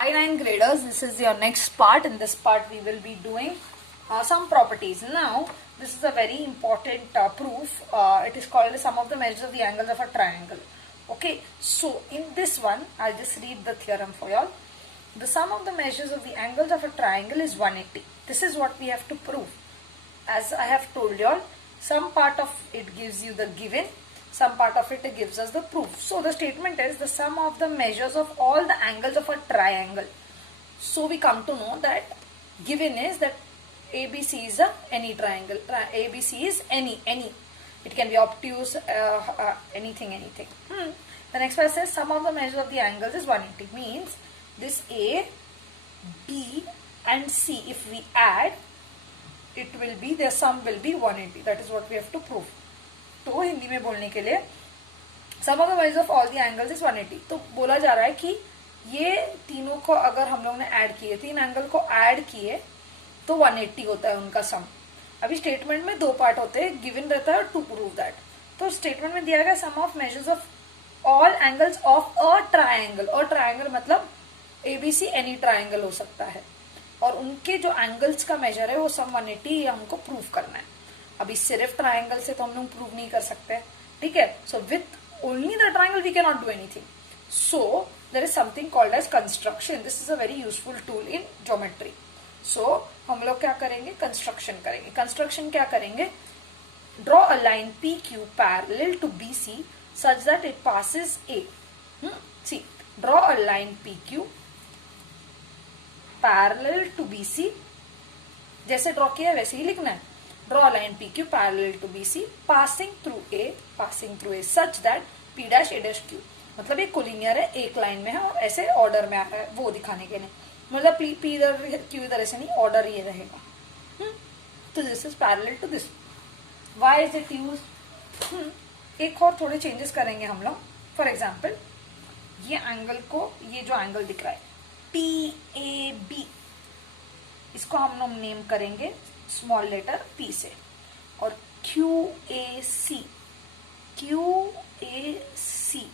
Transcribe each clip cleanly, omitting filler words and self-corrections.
I9 graders, this is your next part. In this part we will be doing some properties. Now this is a very important proof. It is called the sum of the measures of the angles of a triangle. Okay, so in this one I'll just read the theorem for y'all. The sum of the measures of the angles of a triangle is 180. This is what we have to prove. As I have told y'all, some part of it gives you the given, some part of it gives us the proof. So the statement is the sum of the measures of all the angles of a triangle. So we come to know that given is that ABC is any triangle. ABC is any. It can be obtuse, anything. The next one says sum of the measures of the angles is 180. Means this A, B and C, if we add, it will be, their sum will be 180. That is what we have to prove. तो हिंदी में बोलने के लिए sum of the measures of all the angles is 180. तो बोला जा रहा है कि ये तीनों को अगर हम लोग ने ऐड किए, तीन एंगल को ऐड किए तो 180 होता है उनका सम. अभी स्टेटमेंट में दो पार्ट होते हैं, गिवन रहता है टू प्रूव दैट. तो स्टेटमेंट में दिया गया sum of measures of all angles of a triangle. और ट्राइंगल मतलब एबीसी एनी ट्राइंगल हो सकता है, और उनके जो एंगल्स का मेजर है वो सम 180 ये हमको प्रूव करना है. अभी सिर्फ ट्राइंगल से तो हम लोग प्रूव नहीं कर सकते, ठीक है. So with only the triangle we cannot do anything. So there is something called as construction. This is a very useful tool in geometry. सो हम लोग क्या करेंगे, कंस्ट्रक्शन करेंगे. कंस्ट्रक्शन क्या करेंगे, draw a line P Q parallel to B C such that it passes A. C, draw a line P Q parallel to B C. जैसे draw किया वैसे ही लिखना है. Draw a line PQ parallel to BC passing through A such that P dash A dash Q. मतलब ये collinear है, एक line में है और ऐसे ऑर्डर में है, वो दिखाने के लिए. मतलब P इधर, Q इधर, ऐसे नहीं, ऑर्डर ये रहेगा. तो this is parallel to this. Why is it use? एक और थोड़े चेंजेस करेंगे हम लोग. फॉर एग्जाम्पल ये एंगल को, ये जो एंगल दिख रहा है PAB, इसको हम लोग नेम करेंगे स्मॉल लेटर P से. और QAC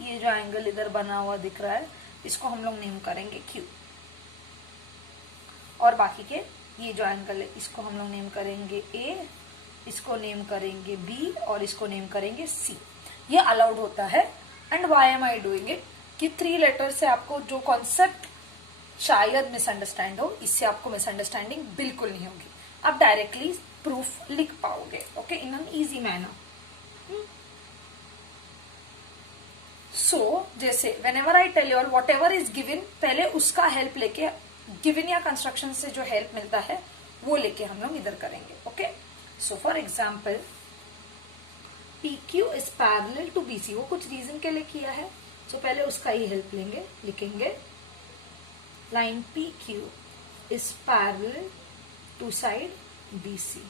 ये जो एंगल इधर बना हुआ दिख रहा है इसको हम लोग नेम करेंगे Q. और बाकी के ये जो एंगल है इसको हम लोग नेम करेंगे A, इसको नेम करेंगे B और इसको नेम करेंगे C. ये अलाउड होता है. And why am I doing it, कि 3 लेटर से आपको जो कॉन्सेप्ट शायद मिसअंडरस्टैंड हो, इससे आपको मिसअंडरस्टैंडिंग बिल्कुल नहीं होगी. आप डायरेक्टली प्रूफ लिख पाओगे, okay, in an easy manner. So जैसे whenever I tell you whatever is given, पहले उसका हेल्प लेके, गिवन या कंस्ट्रक्शन से जो हेल्प मिलता है वो लेके हम लोग इधर करेंगे. Okay, so for example PQ is parallel to BC. वो कुछ रीजन के लिए किया है, सो पहले उसका ही हेल्प लेंगे. लिखेंगे line PQ is parallel to side BC.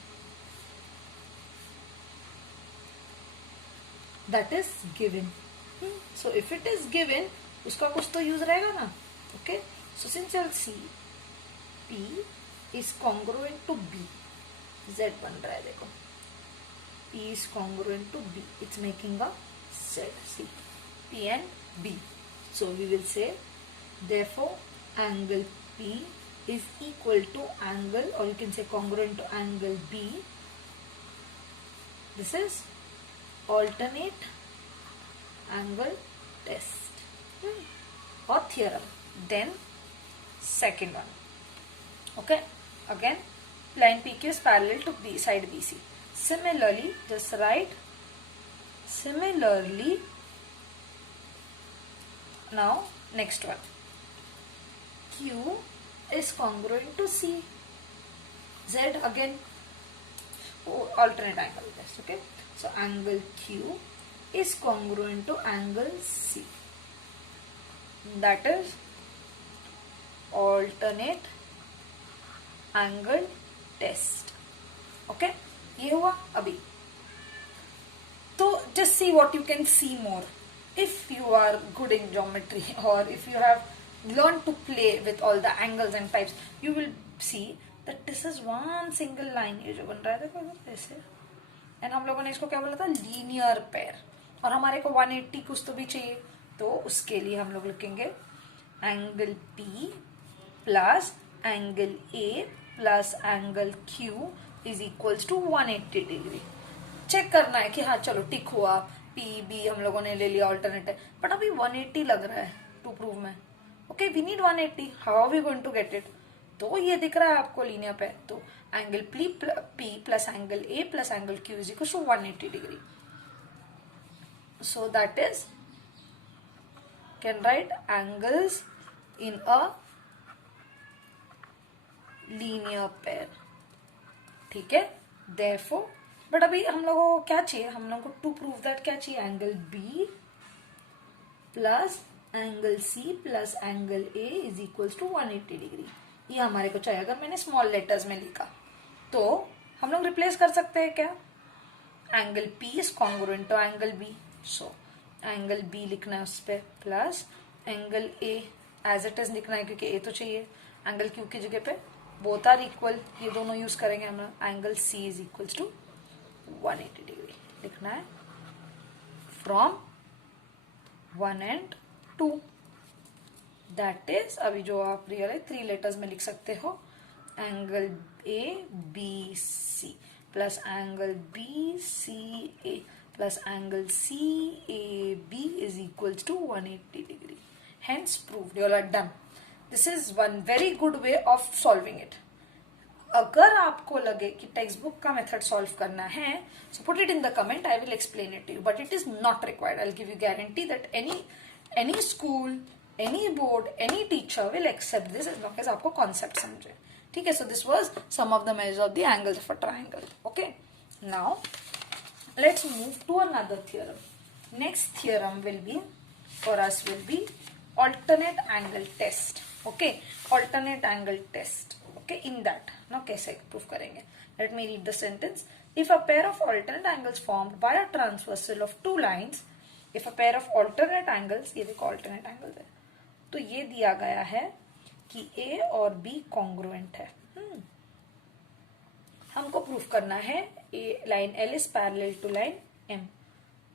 That is given. So if it is given, उसका कुछ तो यूज रहेगा ना. Okay, so since you'll see P is congruent to B, Z बन रहा है, देखो P is congruent to B, it's making a Z. See, P and B. So we will say therefore angle P is equal to angle, or you can say congruent to angle B. This is alternate angle test or theorem. Then second one, okay, again line PQ is parallel to B side BC. Similarly, just write similarly. Now next one, Q is congruent to C. Z again alternate angle test. Okay, so angle Q is congruent to angle C. That is alternate angle test. Okay, ये हुआ. अभी तो just see what you can see more. If you are good in geometry or if you have learn to play with all the angles and types, you will see that this is one single line. ये जो बन रहा है देखो ऐसे, and हम लोगों ने इसको क्या बोला था, लीनियर पेयर. और हमारे को 180 कुछ तो भी चाहिए, तो उसके लिए हम लोग लिखेंगे angle P plus angle A plus angle Q is equals to 180 degree. चेक करना है कि हाँ चलो टिक हुआ, पी बी हम लोगों ने ले लिया ऑल्टरनेट है, बट अभी 180 लग रहा है टू प्रूव में. Okay, we need 180. How are we going to get it? तो ये दिख रहा है आपको लीनियर पे, तो angle P plus angle A plus angle Q is equal to 180 degree. So that is, can write angles in a linear pair. ठीक है, therefore, बट अभी हम लोगों को क्या चाहिए? हम लोगों को टू प्रूव दैट क्या चाहिए? Angle B plus angle C plus angle A is equals to 180 degree. ये हमारे को चाहिए. अगर मैंने स्मॉल लेटर्स में लिखा तो हम लोग रिप्लेस कर सकते हैं क्या? Angle P is congruent to angle B, so angle B लिखना है उस पर, plus angle A as it is लिखना है क्योंकि A तो चाहिए. एंगल Q की जगह पे बोथ आर इक्वल, ये दोनों यूज करेंगे हम लोग. Angle C is equals to 180 degree लिखना है फ्रॉम 1 and 2. दैट इज, अभी जो आप रियल है 3 लेटर्स में लिख सकते हो, angle A B C plus angle B C A plus angle CAB is equals to 180 degree. Hence proved. You all are done. This is one very good way of solving it. अगर आपको लगे कि text book का method solve करना है, so put it in the comment. I will explain it to you. But it is not required. I'll give you guarantee that any school, any board, any teacher will accept this as long as आपको concept समझे. ठीक है? So this was some of the measures of the angles of a triangle. Okay. Now let's move to another theorem. Next theorem will be, for us will be alternate angle test. Okay, alternate angle test. Okay, in that now कैसे prove करेंगे? Let me read the sentence. If a pair of alternate angles formed by a transversal of two lines, if a pair of alternate angles, ये देखो alternate angles है, तो ये दिया गया है कि A और B congruent है. हमको प्रूफ करना है line L is parallel to line M.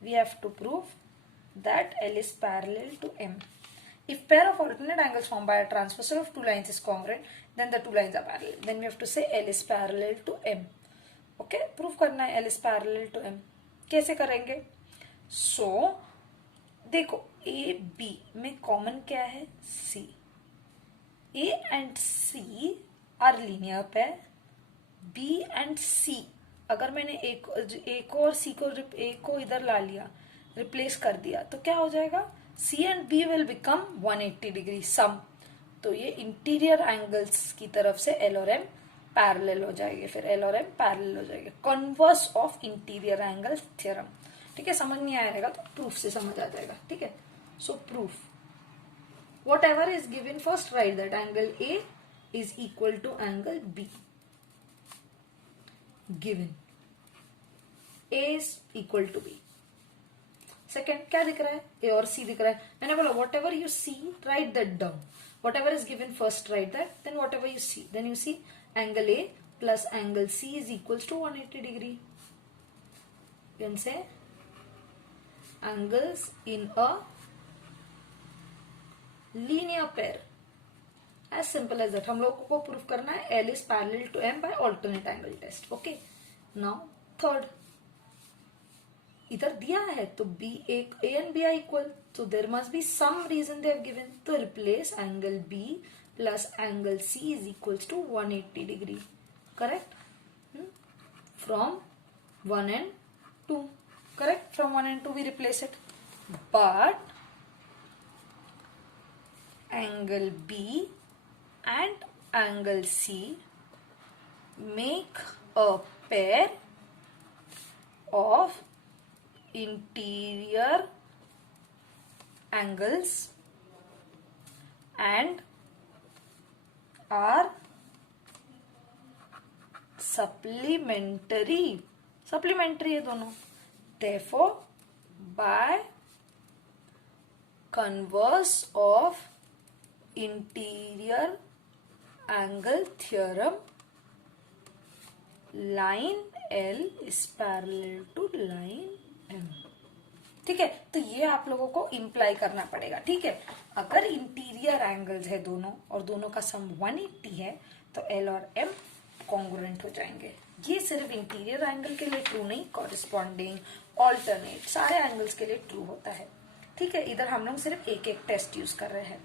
We have to prove that L is parallel to M. If pair of alternate angles formed by a transversal of two lines is congruent, then the two lines are parallel. Then we have to say L is parallel to M. Okay, proof करना है L is parallel to M. कैसे करेंगे? So देखो A B में common क्या है? C. A and C are linear pair. B and C, अगर मैंने A को और C को A को इधर ला लिया, रिप्लेस कर दिया, तो क्या हो जाएगा? C and B will become 180 degree सम. तो ये इंटीरियर एंगल्स की तरफ से L और M पैरेलल हो जाएंगे, फिर L और M पैरेलल हो जाएंगे. Converse of interior angle theorem. ठीक है, समझ नहीं आया रहेगा तो प्रूफ से समझ आ जाएगा. ठीक है, so proof, whatever is given first write that angle A is equal to angle B. Given A is equal to B. Second क्या दिख रहा है? A और C दिख रहा है. मैंने बोला whatever you see, write that down. Whatever is given first, write that. Then whatever you see, then you see angle A plus angle C is equals to 180 degree. You can say angles in a linear pair. As simple as that. हम लोगों को proof करना है L is parallel to M by alternate angle test. Okay. Now third, इधर दिया है तो B A and B are equal, so there must be some reason they have given. तो replace angle B plus angle C is equals to 180 degree. Correct? From 1 and 2. Correct? From 1 and 2 we replace it. But angle B and angle C make a pair of interior angles and are supplementary है दोनों. Therefore by converse of interior angle theorem, line L is parallel to line M. ठीक है, तो ये आप लोगों को imply करना पड़ेगा। ठीक है, अगर इंटीरियर एंगल्स है दोनों और दोनों का सम 180 है तो एल और एम कॉन्ग्रुएंट हो जाएंगे। ये सिर्फ इंटीरियर एंगल के लिए ट्रू नहीं, कॉरेस्पॉन्डिंग, ऑल्टरनेट, सारे एंगल्स के लिए ट्रू होता है। ठीक है, इधर हम लोग सिर्फ एक एक टेस्ट यूज कर रहे हैं।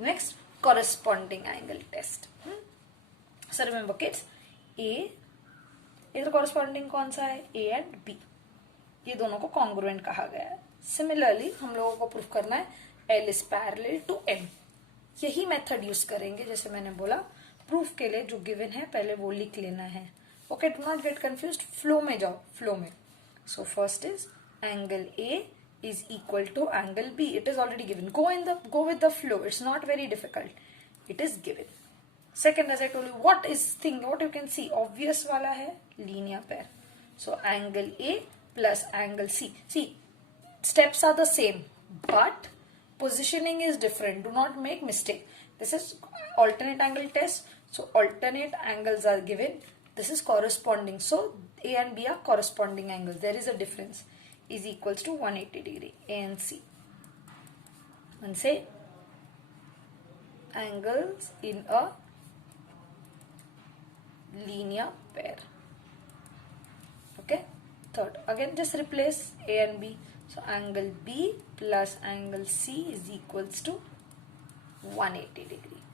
Next, corresponding angle test. So remember kids, A, इधर कॉरेस्पॉन्डिंग कौन सा है, ए एंड बी, ये दोनों को कॉन्ग्रुएंट कहा गया है। सिमिलरली हम लोगों को प्रूफ करना है L is parallel to M. यही मेथड यूज करेंगे जैसे मैंने बोला, प्रूफ के लिए जो गिवन है पहले वो लिख लेना है। Okay, do not gate confused, flow में जाओ, फ्लो में। So first is angle A is equal to angle B. It is already given. Go with the flow. It's not very difficult. It is given. Second, as I told you, what you can see, obvious wala hai, linear pair. So angle A plus angle C. See, steps are the same, but positioning is different. Do not make mistake. This is alternate angle test. So alternate angles are given. This is corresponding. So A and B are corresponding angles. There is a difference. Is equals to 180 degree, A and C. And say angles in a linear pair. Okay, third, again just replace A and B. So angle B plus angle C is equals to 180 degree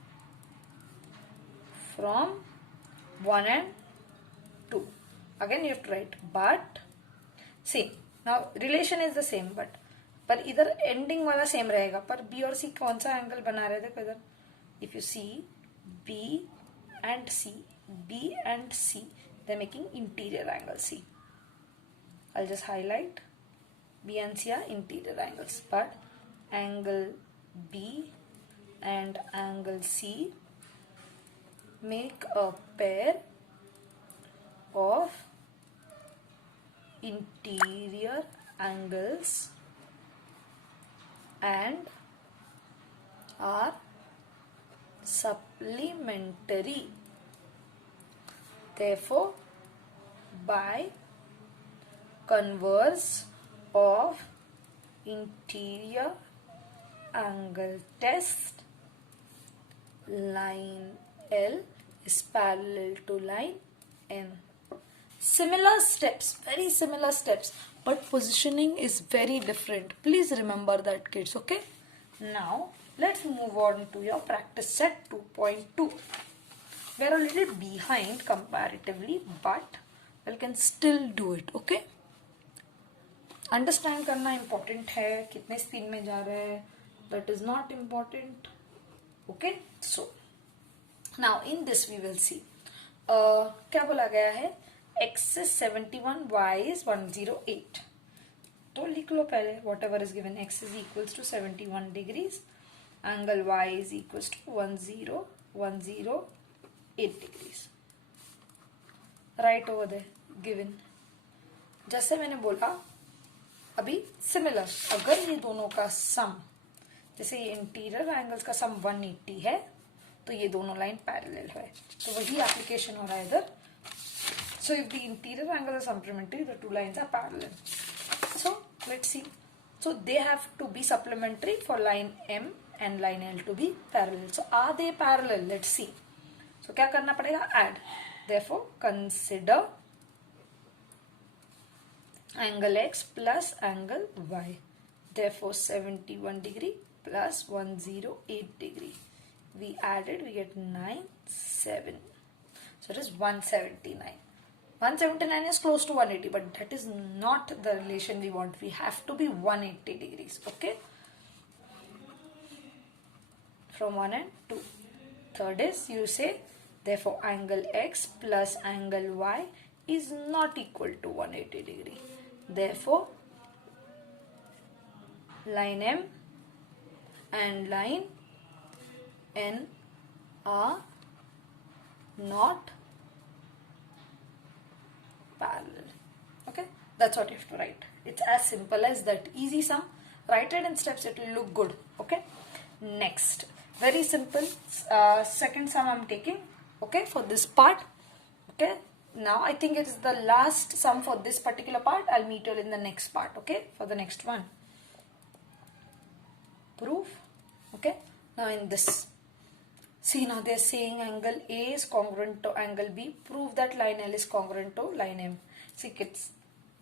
from 1 and 2. Again you have to write, but same. Now relation is the same, but पर इधर ending वाला same रहेगा, पर B और सी कौन सा angle बना रहे थे इधर, if you see B and C, they're making interior angle C. I'll just highlight B and C are interior angles, but angle B and angle C make a pair of interior angles and are supplementary. Therefore, by converse of interior angle test, line L is parallel to line M. Similar steps, very similar steps, but positioning is very different. Please remember that, kids. Okay, now let's move on to your practice set 2.2. We are a little behind comparatively, but we can still do it. Okay, understand करना important है, कितने speed में जा रहे हैं, that is not important. Okay, so now in this we will see क्या बोला गया है, x is 71, y is 108. तो लिख लो पहले, whatever is given, x is equals to 71 degrees, angle y is equals to 108 degrees. Right over there, given. जैसे मैंने बोला अभी, सिमिलर, अगर ये दोनों का सम, जैसे ये इंटीरियर एंगल्स का सम 180 है तो ये दोनों लाइन पैरेलल है, तो वही एप्लीकेशन हो रहा है इधर. So if the interior angles are supplementary, the two lines are parallel. So let's see. So they have to be supplementary for line M and line L to be parallel. So are they parallel? Let's see. So क्या करना पड़ेगा? Add. Therefore consider angle X plus angle Y. Therefore 71 degree plus 108 degree. We added, we get 97. So it is 179. 179 is close to 180, but that is not the relation we want. We have to be 180 degrees. Okay, from 1 and 2. Third is, you say therefore angle X plus angle Y is not equal to 180 degree. Therefore line M and line N are not parallel. Okay, that's what you have to write. It's as simple as that. Easy sum. Write it in steps, it will look good. Okay, next, very simple second sum I'm taking. Okay, for this part. Okay, now I think it is the last sum for this particular part. I'll meet you in the next part. Okay, for the next one. proof. Okay, now in this, see, now they're saying angle A is congruent to angle B. Prove that line L is congruent to line M. See kids,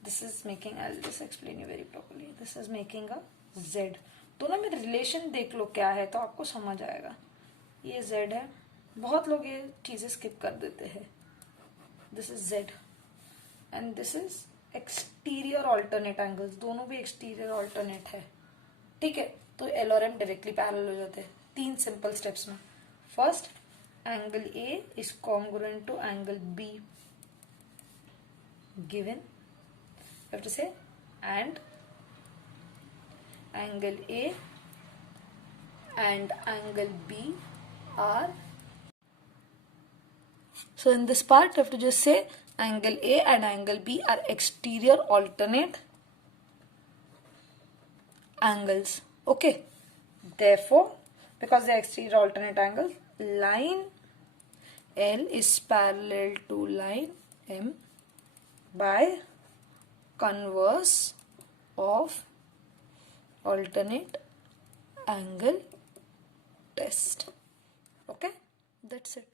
this is making, I'll just explain you very properly. This is making a Z. दोनों में relation देख लो क्या है तो आपको समझ आएगा. ये Z है. बहुत लोग ये चीजें स्किप कर देते हैं. This is Z and this is exterior alternate angles. दोनों भी exterior alternate है. ठीक है, तो L और M डायरेक्टली पैरेलल हो जाते हैं 3 सिंपल स्टेप्स में. First, angle A is congruent to angle B given. You have to say and angle A and angle B are, so in this part you have to just say angle A and angle B are exterior alternate angles. Okay, therefore because they are exterior alternate angles, line L is parallel to line M by converse of alternate angle test. Okay, that's it.